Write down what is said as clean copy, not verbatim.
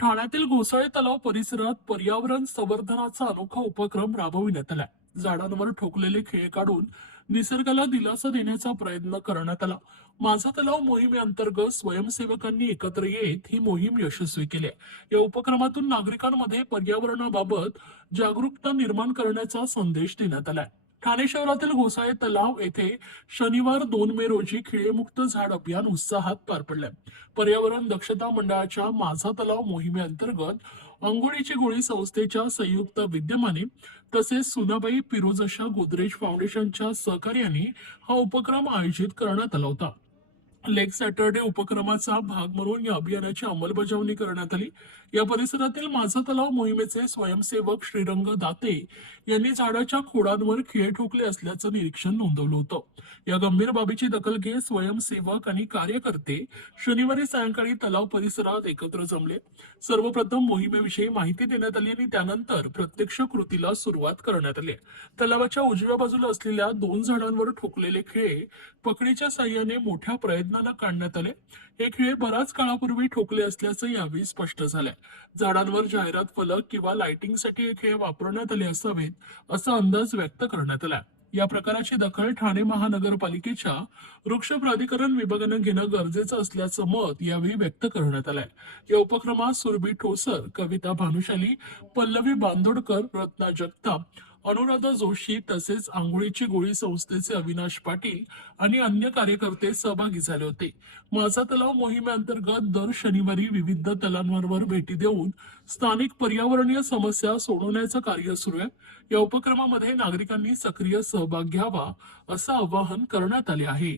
ठाण्यातील घोसाळे तलाव परिसरात पर्यावरण संवर्धनाचा अनोखा उपक्रम राबविण्यात आला. झाडांवर ठोकलेले खिळे काढून निसर्गाला दिलासा देण्याचा प्रयत्न करण्यात आला. माझा तलाव मोहिमेअंतर्गत स्वयंसेवकांनी एकत्र येत ही मोहीम यशस्वी केली. या उपक्रमातून नागरिकांमध्ये पर्यावरणाबाबत जागरूकता निर्माण करण्याचा संदेश देण्यात आला. ठाणे शहरातील घोसाळे तलाव येथे शनिवार 2 मे रोजी खिळेमुक्त झाड अभियान उत्साहात पार पडले. पर्यावरण दक्षता मंडळाच्या माझा तलाव मोहिमेअंतर्गत अंघोळीची गोळी संस्थेच्या संयुक्त विद्यमाने तसेच सुनाबाई फिरोजशा गोदरेज फाउंडेशनच्या सहकार्याने हा उपक्रम आयोजित करण्यात आला होता. लेक सॅटर्डे उपक्रमाचा भाग म्हणून या अभियानाची अंमलबजावणी करण्यात आली. या परिसरातील माझा तलाव मोहिमेचे स्वयंसेवक श्रीरंग दाते यांनी झाडाच्या खोडांवर खिळे ठोकले असल्याचं निरीक्षण नोंदवलं होतं. या गंभीर बाबीची दखल घेत स्वयंसेवक आणि कार्यकर्ते शनिवारी सायंकाळी तलाव परिसरात एकत्र जमले. सर्वप्रथम मोहिमेविषयी माहिती देण्यात आली आणि त्यानंतर प्रत्यक्ष कृतीला सुरुवात करण्यात आली. तलावाच्या उजव्या बाजूला असलेल्या 2 झाडांवर ठोकलेले खिळे पकडीच्या साह्याने मोठ्या प्रयत्नानं काढण्यात आले. हे खिळे बराच काळापूर्वी ठोकले असल्याचं यावेळी स्पष्ट झालंय. झाडांवर जाहिरात फलक किंवा लाइटिंगसाठी हे खिळे वापरण्यात आले असावेत असा अंदाज व्यक्त करण्यात आला. या प्रकाराची दखल ठाणे महानगरपालिकेच्या वृक्ष प्राधिकरण विभागानं घेणं गरजेचं असल्याचं मत यावेळी व्यक्त करण्यात आलंय. या उपक्रमात सुरभी ठोसर, कविता भानुशाली, पल्लवी बांदोडकर, रत्ना जगताप, अनुराधा जोशी तसेच आंघोळीची गोळी संस्थेचे अविनाश पाटील आणि अन्य कार्यकर्ते सहभागी झाले होते. माझा तलाव मोहिमेअंतर्गत दर शनिवारी विविध तलावांवर भेटी देऊन स्थानिक पर्यावरणीय समस्या सोडवण्याचं कार्य सुरू आहे. या उपक्रमामध्ये नागरिकांनी सक्रिय सहभाग घ्यावा असं आवाहन करण्यात आले आहे.